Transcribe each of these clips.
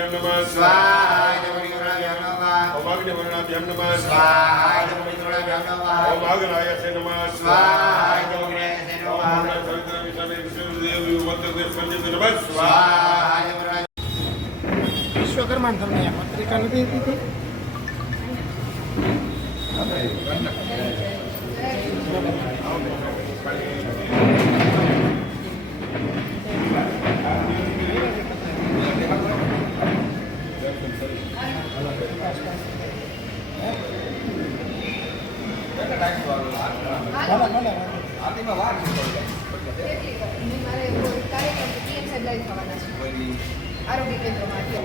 वर्णाभ्यां नमः स्वाहा जगदीश्वराभ्यां नमः ओम अग्निवर्णाभ्यां नमः स्वाहा जगदीश्वराभ्यां नमः ओम आगनायसे नमः स्वाहा जगदीश्वराभ्यां नमः स्वाहा विश्वकर्मा તમને પત્રિકા નથી દીધી આરોગ્ય કેન્દ્રમાંથી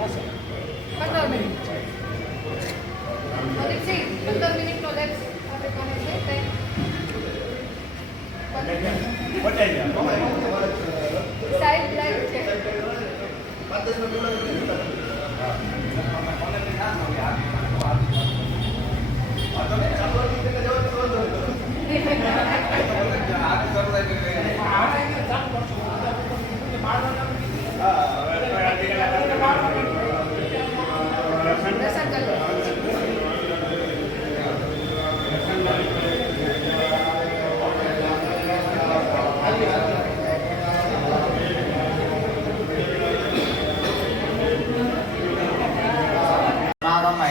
15 મિનિટ 15 મિનિટનો લેક્સ આપણે કોને છે સાઈડ લાઈટ છે દર્શન કરી લો.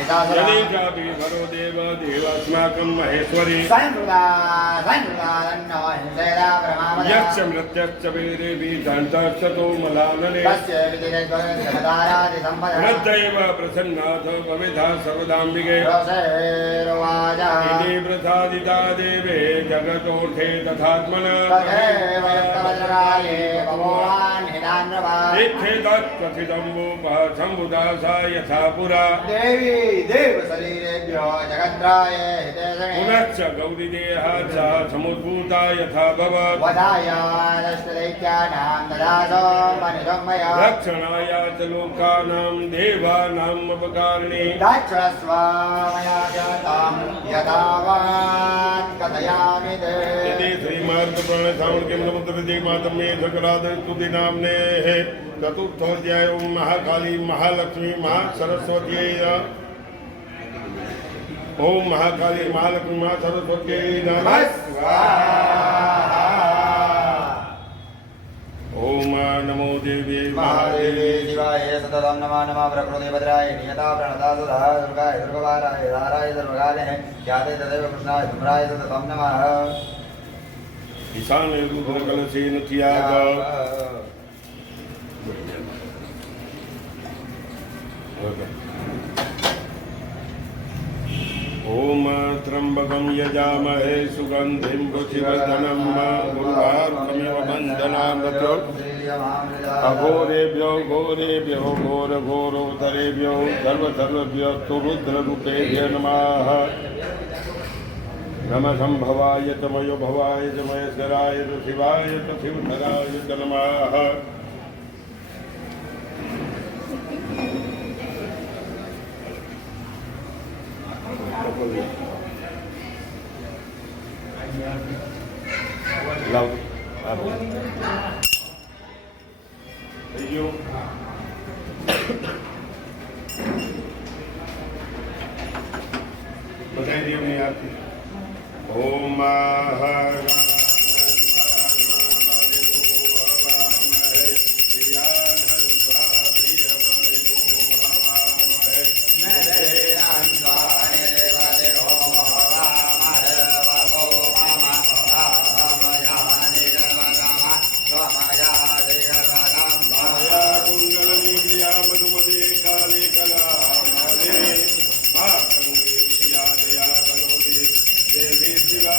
जनेजापि वरो देव देवास्माकं महेश्वरी यक्ष मृत्यश्च वीरेभि दान्ताक्षतो मलानने वृद्धैव प्रसन्नाथ भविधा सर्वदाम्बिके इति प्रसादिता देवे जगतोऽर्थे तथात्मना इत्थेतत्कथितं वो शम्भुदासा यथा पुरा देवी देव शरीरेभ्यो जगद्राय पुनश्च गौरीदेहात् समुद्भूता यथा भवत् वधायादष्टदैत्यानां ददासो मनुजन्मया रक्षणाय च लोकानां देवानाम् उपकारिणे दाक्षस्व मया जातां यथावान् कथयामि ते यदि श्रीमार्गप्राणश्रावणके नमोत्तरदेवमातम्ये सकलादस्तुति नाम्नेः चतुर्थोऽध्याय ॐ महाकाली महालक्ष्मी महासरस्वत्यै ॐ महाकाली महालक्ष्मी महासरस्वत्यै नमः ॐ नमो देव्यै महादेवी शिवाय सततं नमः नमः प्रकृति भद्राय नियता प्रणता सुधा दुर्गाय दुर्गवाराय धाराय सर्वकाले ख्याते तदेव कृष्णाय धूम्राय सततं नमः ईशाने रुद्रकलशेन त्याग ओम त्र्यंबकं यजामहे सुगंधिं पुष्टिवर्धनं गुरुवार्कमिव वन्दनामृतो अघोरेभ्यो घोरेभ्यो घोरघोरोत्तरेभ्यो सर्वसर्वेभ्यो तु रुद्ररूपेभ्यो नमः नमः संभवाय तमयो भवाय च महेश्वराय च शिवाय च शिवधराय च नमः लाओ बताइए दिए अपनी आरती ओम देवी शिवा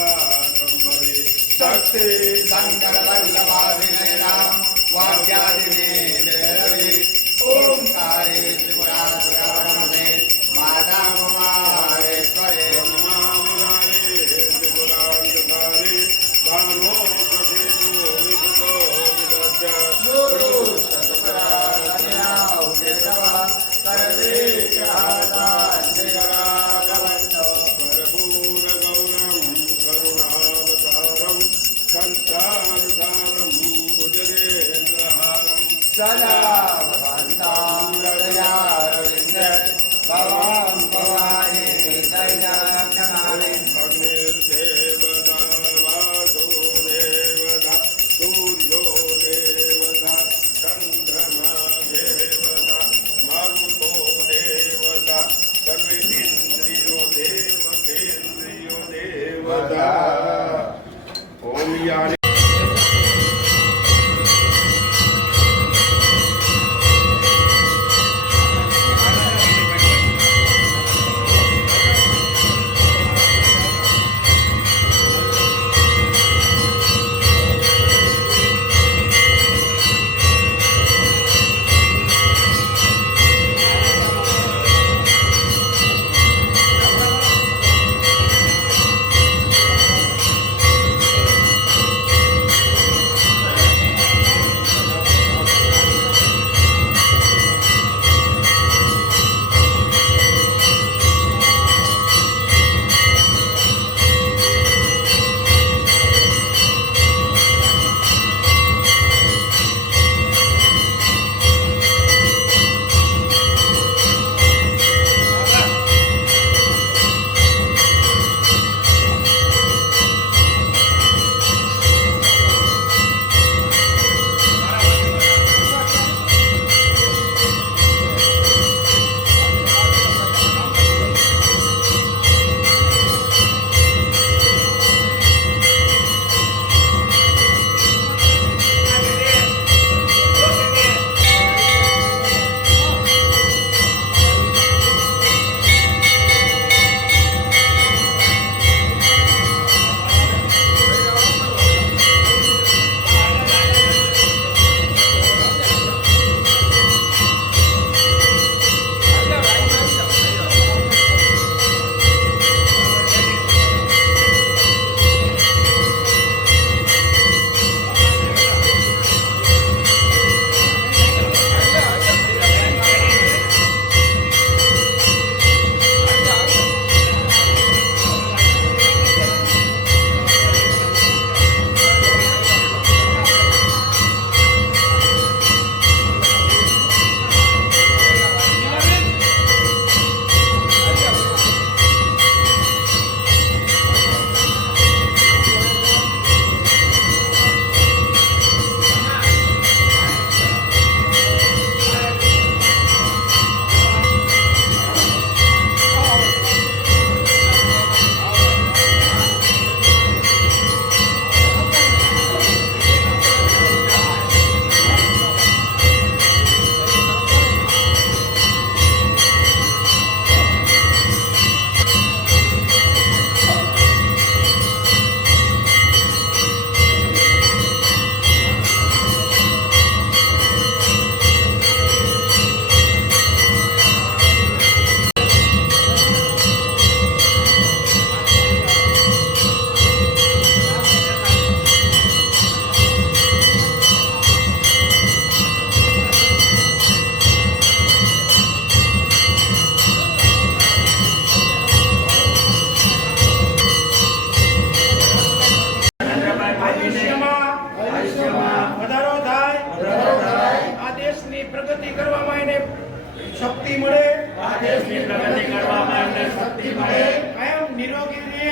દેશની પ્રગતિ કરવામાં એમને શક્તિ મળે. કાયમ નિરોગી રહે.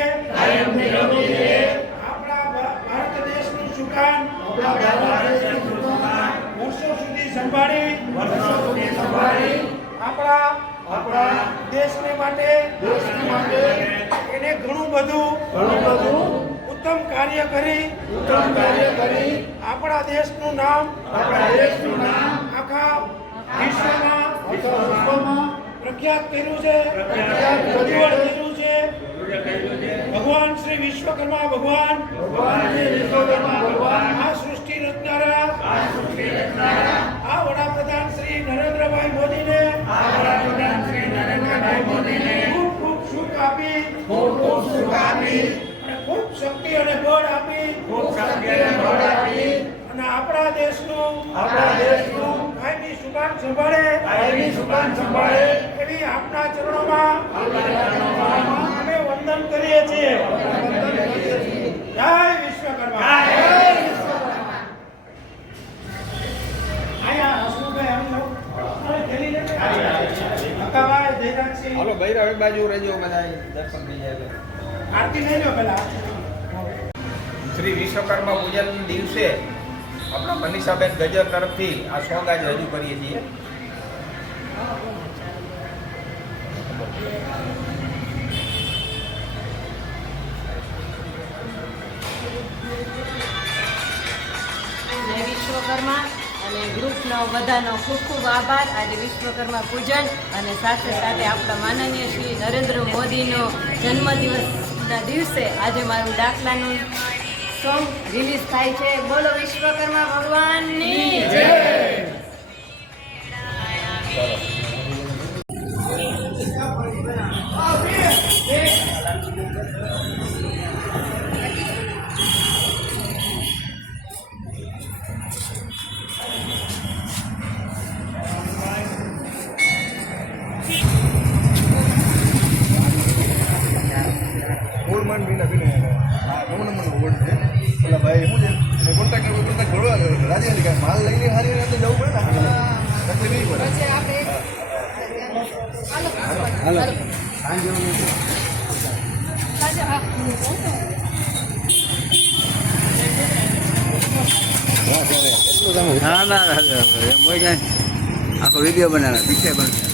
આપણા ભારત દેશનું સુકાન વર્ષો સુધી સંભાળી આપણા દેશને માટે એને ઘણું બધું ઉત્તમ કાર્ય કરી આપણા દેશનું નામ આખા વિશ્વમાં પ્રખ્યાત કર્યું છે, ઉજ્જવળ કર્યું છે. ભગવાન શ્રી વિશ્વકર્મા ભગવાન આ સૃષ્ટિ રચનારા આ વડાપ્રધાન શ્રી નરેન્દ્રભાઈ મોદીને ખૂબ ખૂબ સુખ આપી અને ખૂબ શક્તિ અને બળ આપી અને આપણા દેશનું કાયમી સુકાન સંભાળે એવી આપના ચરણોમાં અમે વંદન કરીએ છીએ. જય વિશ્વકર્મા. આયા હસમુખભાઈ આવી જાઓ. અરે જલ્દી જલ્દી. અકાભાઈ, જયરાજસિંહ. હાલો બૈરા એક બાજુ રહેજો બધા દર્શન થઈ જાય. આરતી લઈ લો પેલા. શ્રી વિશ્વકર્મા પૂજન દિવસે આપણા મનીષાબેન ગજર તરફથી આ સોંગ આજે રજૂ કરીએ છીએ. જય વિશ્વકર્મા અને ગ્રુપનો બધાનો ખૂબ ખૂબ આભાર. આજે વિશ્વકર્મા પૂજન અને સાથે સાથે આપણા માનનીય શ્રી નરેન્દ્ર મોદીનો જન્મદિવસના દિવસે આજે મારું દાખલાનું સોંગ રિલીઝ થાય છે. બોલો વિશ્વકર્મા ભગવાનની જય. માલ લઈને હારી અંદર જવું પડે ને તકલીફ નહીં પડે. પછી આપણે હાલો સાંજે હા. ના આખો વિડીયો બનાવે પિક્ચર બનાવે.